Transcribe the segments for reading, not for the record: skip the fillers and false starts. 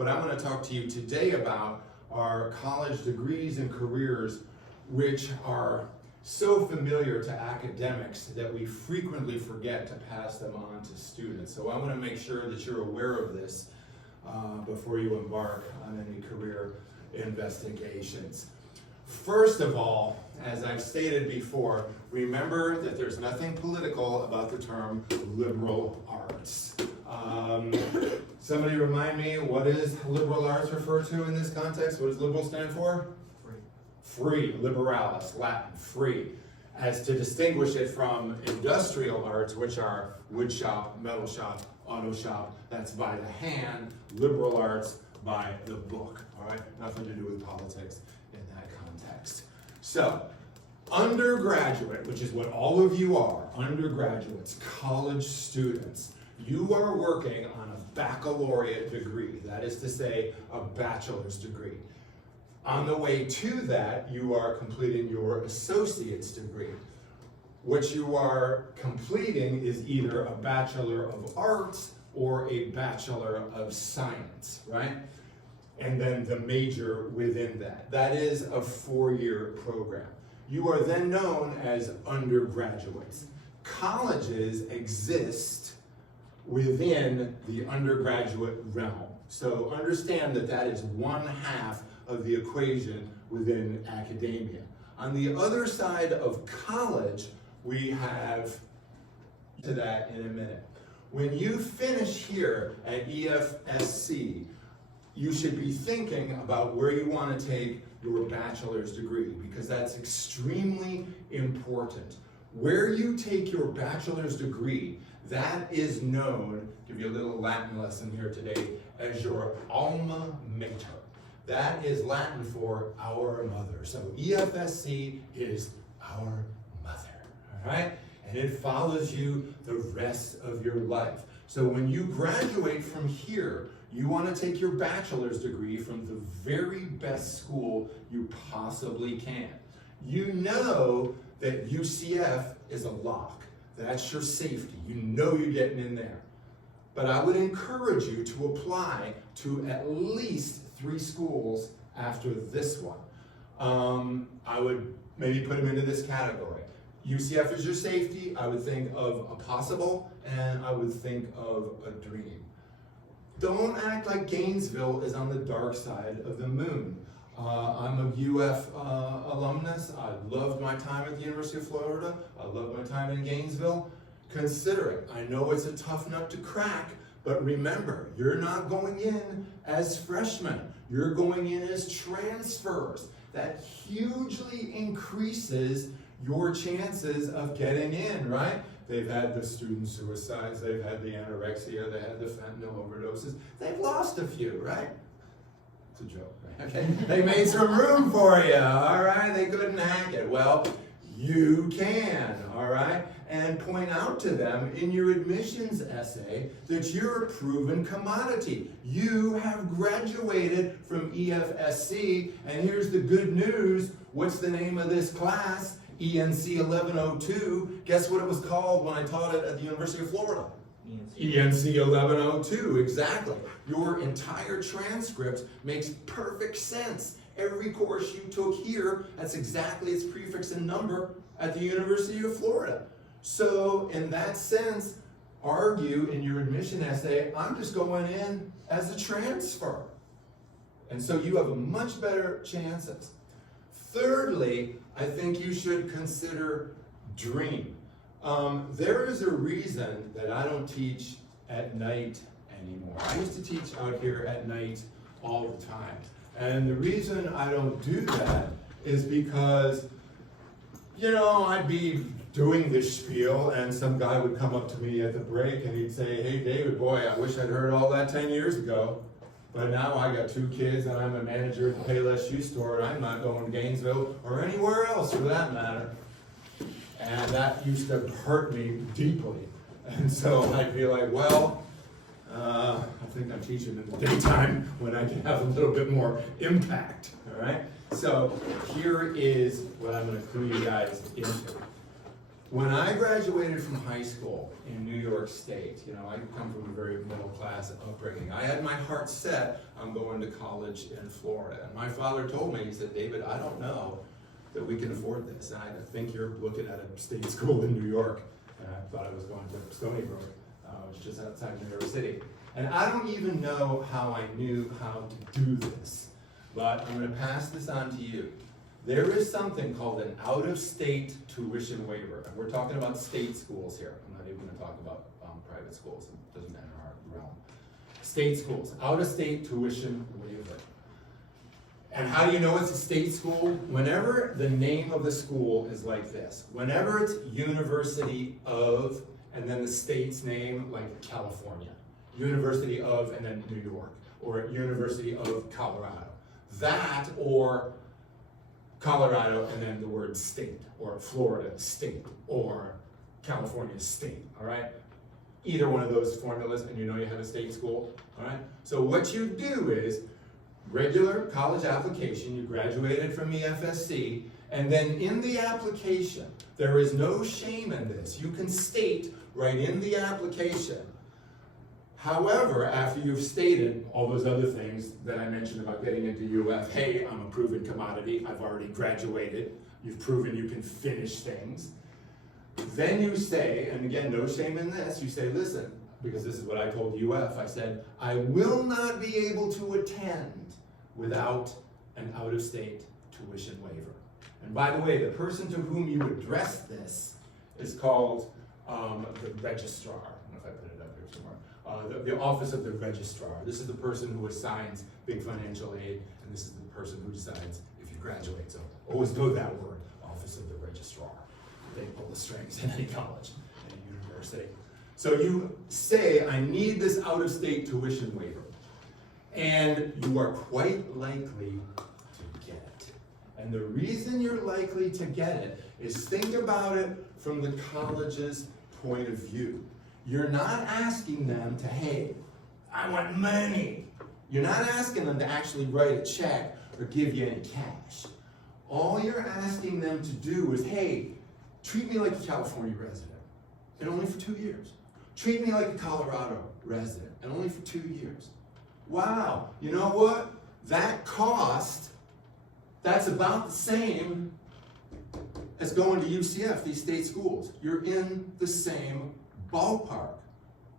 What I'm going to talk to you today about are college degrees and careers which are so familiar to academics that we frequently forget to pass them on to students. So I want to make sure that you're aware of this before you embark on any career investigations. First of all, as I've stated before, remember that there's nothing political about the term liberal arts. Somebody remind me, what is liberal arts referred to in this context? What does liberal stand for? Free, liberalis, Latin, free, as to distinguish it from industrial arts, which are wood shop, metal shop, auto shop, that's by the hand, liberal arts by the book, all right? Nothing to do with politics in that context. So, undergraduate, which is what all of you are, undergraduates, college students, you are working on a baccalaureate degree, that is to say, a bachelor's degree. On the way to that, you are completing your associate's degree. What you are completing is either a Bachelor of Arts or a Bachelor of Science, right? And then the major within that. That is a 4-year program. You are then known as undergraduates. Colleges exist within the undergraduate realm. So understand that that is one half of the equation within academia. On the other side of college, we have to that in a minute. When you finish here at EFSC, you should be thinking about where you want to take your bachelor's degree, because that's extremely important. Where you take your bachelor's degree, that is known, give you a little Latin lesson here today, as your alma mater. That is Latin for our mother. So EFSC is our mother, all right? And it follows you the rest of your life. So when you graduate from here, you want to take your bachelor's degree from the very best school you possibly can. You know that UCF is a lock. That's your safety. You know you're getting in there. But I would encourage you to apply to at least 3 schools after this one. I would maybe put them into this category. UCF is your safety. I would think of a possible, and I would think of a dream. Don't act like Gainesville is on the dark side of the moon. I'm a UF alumnus. I loved my time at the University of Florida. I loved my time in Gainesville. Consider it. I know it's a tough nut to crack, but remember, you're not going in as freshmen. You're going in as transfers. That hugely increases your chances of getting in, right? They've had the student suicides, they've had the anorexia, they had the fentanyl overdoses. They've lost a few, right? It's a joke, right? Okay. They made some room for you, all right? They couldn't hack it. Well, you can, all right? And point out to them in your admissions essay that you're a proven commodity. You have graduated from EFSC, and here's the good news. What's the name of this class? ENC 1102. Guess what it was called when I taught it at the University of Florida? ENC 1102, exactly. Your entire transcript makes perfect sense. Every course you took here, that's exactly its prefix and number at the University of Florida. So in that sense, argue in your admission essay, I'm just going in as a transfer. And so you have a much better chances. Thirdly, I think you should consider dream. There is a reason that I don't teach at night anymore. I used to teach out here at night all the time. And the reason I don't do that is because, you know, I'd be doing this spiel and some guy would come up to me at the break and he'd say, hey David, boy, I wish I'd heard all that 10 years ago. But now I got 2 kids and I'm a manager at the Payless Shoe Store and I'm not going to Gainesville or anywhere else for that matter. And that used to hurt me deeply. And so I'd be like, well, I think I'm teaching in the daytime when I can have a little bit more impact, all right? So here is what I'm going to clue you guys into. When I graduated from high school in New York State, you know, I come from a very middle-class upbringing. I had my heart set on going to college in Florida. And my father told me, he said, David, I don't know that we can afford this. And I think you're looking at a state school in New York. And I thought I was going to Stony Brook, which is just outside New York City. And I don't even know how I knew how to do this, but I'm going to pass this on to you. There is something called an out-of-state tuition waiver. And we're talking about state schools here. I'm not even going to talk about private schools. It doesn't enter our realm. State schools, out-of-state tuition waiver. And how do you know it's a state school? Whenever the name of the school is like this, whenever it's University of, and then the state's name, like California, University of, and then New York, or University of Colorado. That, or Colorado, and then the word state, or Florida state, or California state, all right? Either one of those formulas, and you know you have a state school, all right? So what you do is, regular college application, you graduated from EFSC, and then in the application, there is no shame in this. You can state right in the application. However, after you've stated all those other things that I mentioned about getting into UF, hey, I'm a proven commodity, I've already graduated, you've proven you can finish things. Then you say, and again, no shame in this, you say, listen, because this is what I told UF, I said, I will not be able to attend without an out-of-state tuition waiver. And by the way, the person to whom you address this is called the registrar. I don't know if I put it up here somewhere. The office of the registrar. This is the person who assigns big financial aid, and this is the person who decides if you graduate. So always know that word, office of the registrar. They pull the strings in any college, any university. So you say, I need this out-of-state tuition waiver. And you are quite likely to get it. And the reason you're likely to get it is think about it from the college's point of view. You're not asking them to, hey, I want money. You're not asking them to actually write a check or give you any cash. All you're asking them to do is, hey, treat me like a California resident, and only for 2 years. Treat me like a Colorado resident, and only for 2 years. Wow, you know what? That cost, that's about the same as going to UCF, these state schools. You're in the same ballpark.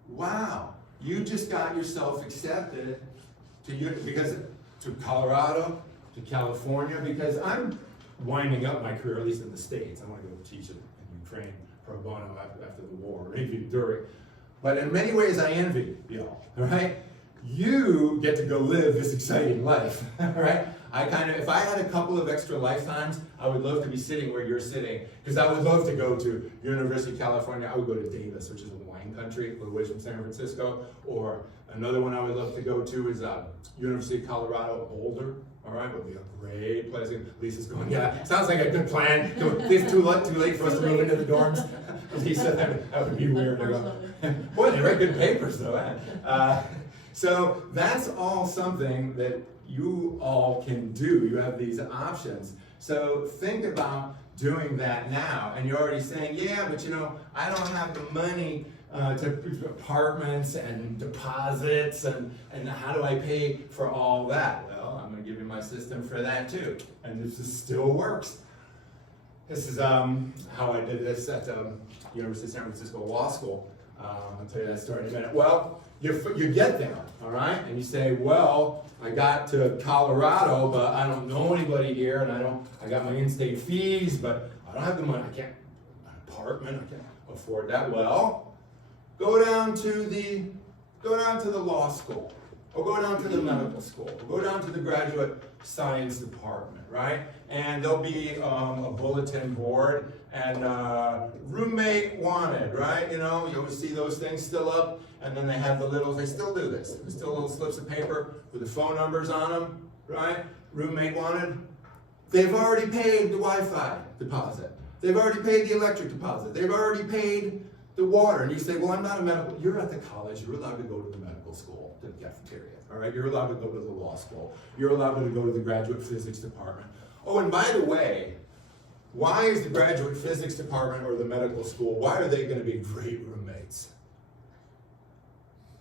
Wow, you just got yourself accepted to Colorado, to California, because I'm winding up my career, at least in the States. I want to go teach in Ukraine pro bono after the war, or maybe during. But in many ways, I envy y'all, all right? You get to go live this exciting life, all right? If I had a couple of extra lifetimes, I would love to be sitting where you're sitting, because I would love to go to University of California. I would go to Davis, which is a wine country, a little ways from San Francisco, or another one I would love to go to is University of Colorado, Boulder, all right? Would be a great place. Lisa's going, yeah, sounds like a good plan. It's too late for us to move into the dorms. He said that would be weird. Boy, they write good papers though, eh? So that's all something that you all can do. You have these options. So think about doing that now. And you're already saying, yeah, but you know, I don't have the money to apartments and deposits, and how do I pay for all that? Well, I'm going to give you my system for that too. And this still works. This is how I did this at University of San Francisco Law School. I'll tell you that story in a minute. Well, you get there, all right? And you say, well, I got to Colorado, but I don't know anybody here, and I got my in-state fees, but I don't have the money. I can't, an apartment, I can't afford that. Well, go down to the law school, or go down to the medical school, or go down to the graduate science department, right? And there'll be a bulletin board, and roommate wanted, right? You know, you always see those things still up, and then they have they still do this. There's still little slips of paper with the phone numbers on them, right? Roommate wanted. They've already paid the Wi-Fi deposit. They've already paid the electric deposit. They've already paid the water. And you say, well, I'm not a medical. You're at the college. You're allowed to go to the medical school, to the cafeteria, all right? You're allowed to go to the law school. You're allowed to go to the graduate physics department. Oh, and by the way, Why is the graduate physics department or the medical school, why are they going to be great roommates?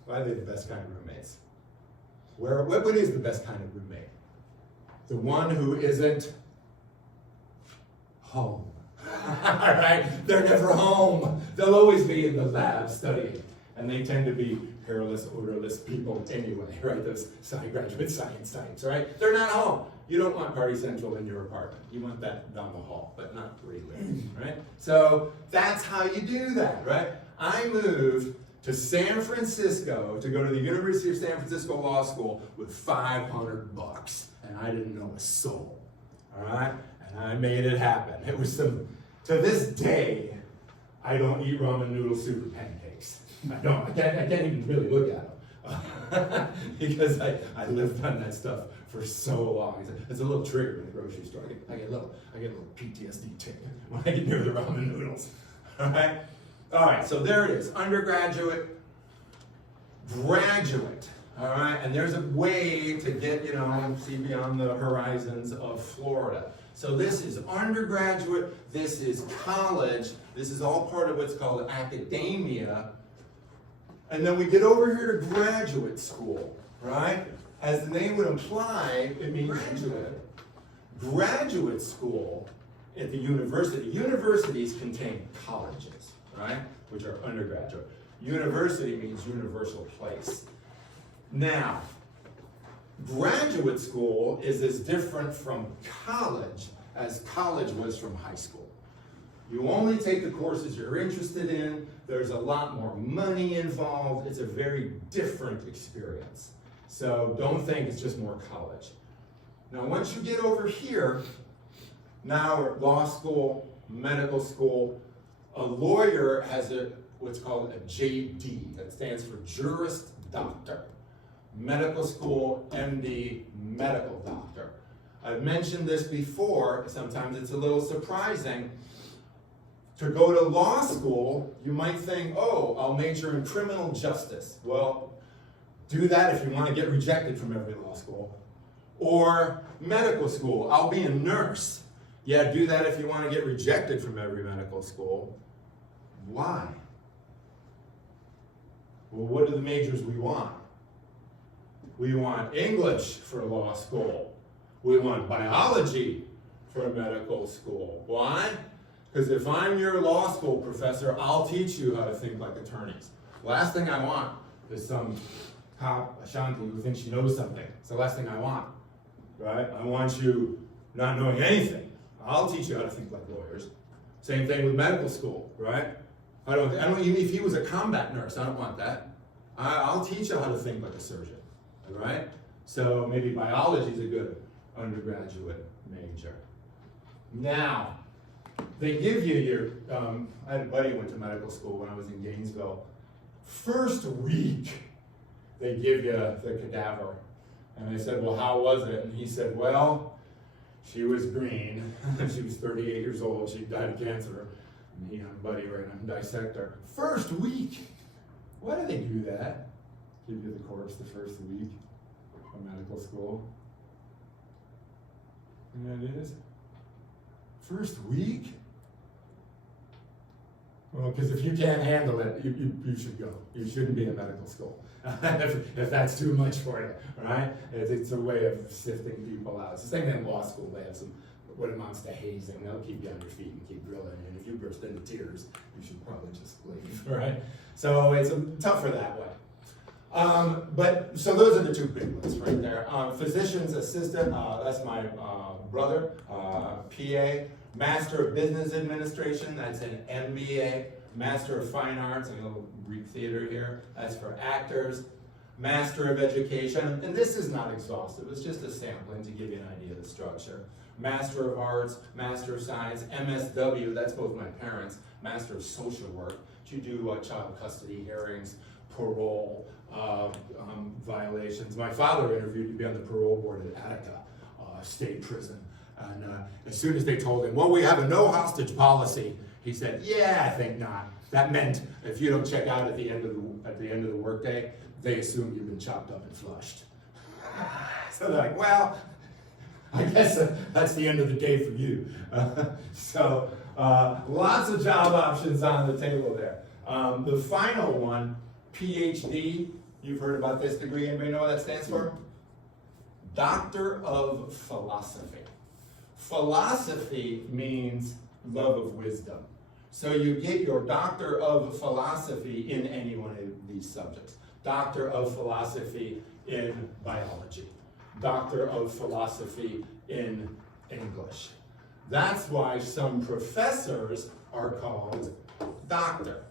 Why are they the best kind of roommates? What is the best kind of roommate? The one who isn't home. All right? They're never home. They'll always be in the lab studying. And they tend to be hairless, odorless people anyway, right? Those graduate science types, right? They're not home. You don't want Party Central in your apartment. You want that down the hall, but not where you live, right? So that's how you do that, right? I moved to San Francisco to go to the University of San Francisco Law School with $500, and I didn't know a soul, all right? And I made it happen. It was to this day, I don't eat ramen noodle soup or pancakes. I can't even really look at them because I lived on that stuff for so long. It's a little trigger in the grocery store. I get a little PTSD tick when I get near the ramen noodles. All right, so there it is, undergraduate, graduate. All right, and there's a way to get, see beyond the horizons of Florida. So this is undergraduate, this is college, this is all part of what's called academia. And then we get over here to graduate school, right? As the name would imply, it means graduate. Graduate school at the university. Universities contain colleges, right? Which are undergraduate. University means universal place. Now, graduate school is as different from college as college was from high school. You only take the courses you're interested in. There's a lot more money involved. It's a very different experience. So don't think it's just more college. Now, once you get over here, now we're at law school, medical school. A lawyer has what's called a JD. That stands for Juris Doctor. Medical school, MD, medical doctor. I've mentioned this before. Sometimes it's a little surprising. To go to law school, you might think, oh, I'll major in criminal justice. Well, do that if you want to get rejected from every law school. Or medical school, I'll be a nurse. Yeah, do that if you want to get rejected from every medical school. Why? Well, what are the majors we want? We want English for law school. We want biology for medical school. Why? Because if I'm your law school professor, I'll teach you how to think like attorneys. Last thing I want is some cop, Ashanti, who thinks she knows something. It's the last thing I want, right? I want you not knowing anything. I'll teach you how to think like lawyers. Same thing with medical school, right? I don't even if he was a combat nurse, I don't want that. I'll teach you how to think like a surgeon, all right? So maybe biology is a good undergraduate major. Now, they give you your, I had a buddy who went to medical school when I was in Gainesville. First week, they give you the cadaver. And I said, well, how was it? And he said, well, she was green. She was 38 years old. She died of cancer. And he and a buddy were going to dissect her. First week. Why do they do that? Give you the course the first week of medical school. And that is first week? Well, because if you can't handle it, you should go. You shouldn't be in medical school if that's too much for you, right? It's a way of sifting people out. It's the same thing in law school. They have some what amounts to hazing. They'll keep you on your feet and keep drilling you. And if you burst into tears, you should probably just leave, right? So it's tougher that way. But so those are the two big ones right there. Physician's assistant, that's my brother, PA. Master of Business Administration, that's an MBA. Master of Fine Arts, a little Greek theater here, that's for actors. Master of Education, and this is not exhaustive, it's just a sampling to give you an idea of the structure. Master of Arts, Master of Science, MSW, that's both my parents. Master of Social Work, you do child custody hearings, parole, violations. My father interviewed to be on the parole board at Attica State Prison. And as soon as they told him, well, we have a no hostage policy, he said, yeah, I think not. That meant if you don't check out at the end of the workday, they assume you've been chopped up and flushed. So they're like, well, I guess that's the end of the day for you. So lots of job options on the table there. The final one, PhD, you've heard about this degree. Anybody know what that stands for? Doctor of Philosophy. Philosophy means love of wisdom. So you get your Doctor of Philosophy in any one of these subjects. Doctor of Philosophy in biology. Doctor of Philosophy in English. That's why some professors are called doctor,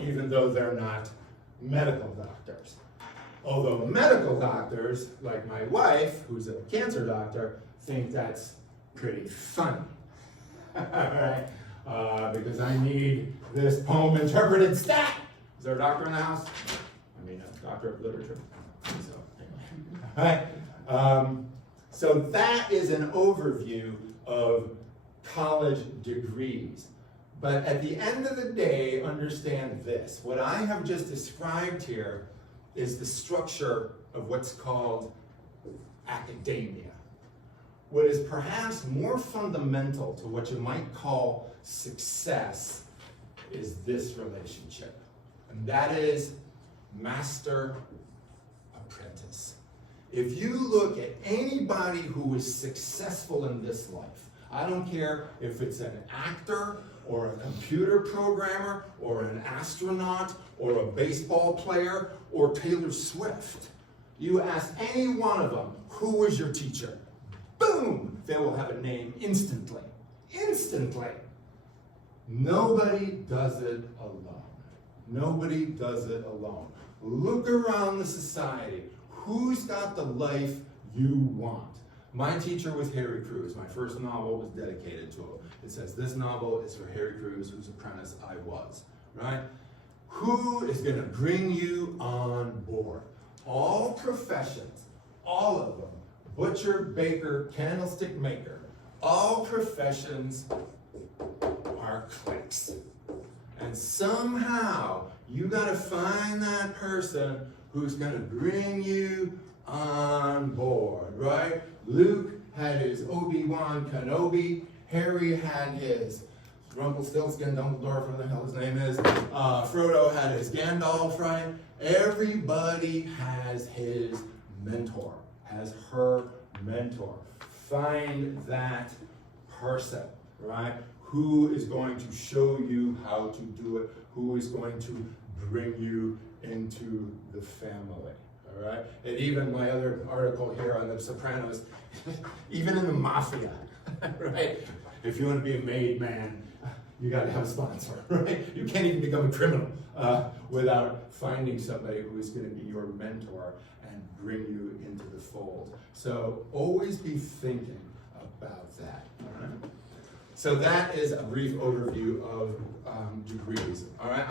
even though they're not medical doctors. Although medical doctors, like my wife, who's a cancer doctor, think that's pretty funny. All right? Because I need this poem interpreted stat. Is there a doctor in the house? I mean, a doctor of literature. So, anyway. All right. So that is an overview of college degrees. But at the end of the day, understand this. What I have just described here is the structure of what's called academia. What is perhaps more fundamental to what you might call success is this relationship, and that is master-apprentice. If you look at anybody who is successful in this life, I don't care if it's an actor or a computer programmer or an astronaut or a baseball player or Taylor Swift, you ask any one of them, who was your teacher? Boom! They will have a name instantly. Instantly. Nobody does it alone. Nobody does it alone. Look around the society. Who's got the life you want? My teacher was Harry Crews. My first novel was dedicated to him. It says, this novel is for Harry Crews, whose apprentice I was. Right? Who is going to bring you on board? All professions, all of them, butcher, baker, candlestick maker, all professions are cliques. And somehow you got to find that person who's going to bring you on board, right? Luke had his Obi-Wan Kenobi. Harry had his Rumpelstiltskin, Dumbledore, whatever the hell his name is. Frodo had his Gandalf, right? Everybody has his mentor, has her mentor. Find that person, right? Who is going to show you how to do it? Who is going to bring you into the family, all right? And even my other article here on The Sopranos, even in the mafia, right? If you want to be a made man, you got to have a sponsor, right? You can't even become a criminal without finding somebody who is going to be your mentor and bring you into the fold. So always be thinking about that, all right? So that is a brief overview of degrees, all right?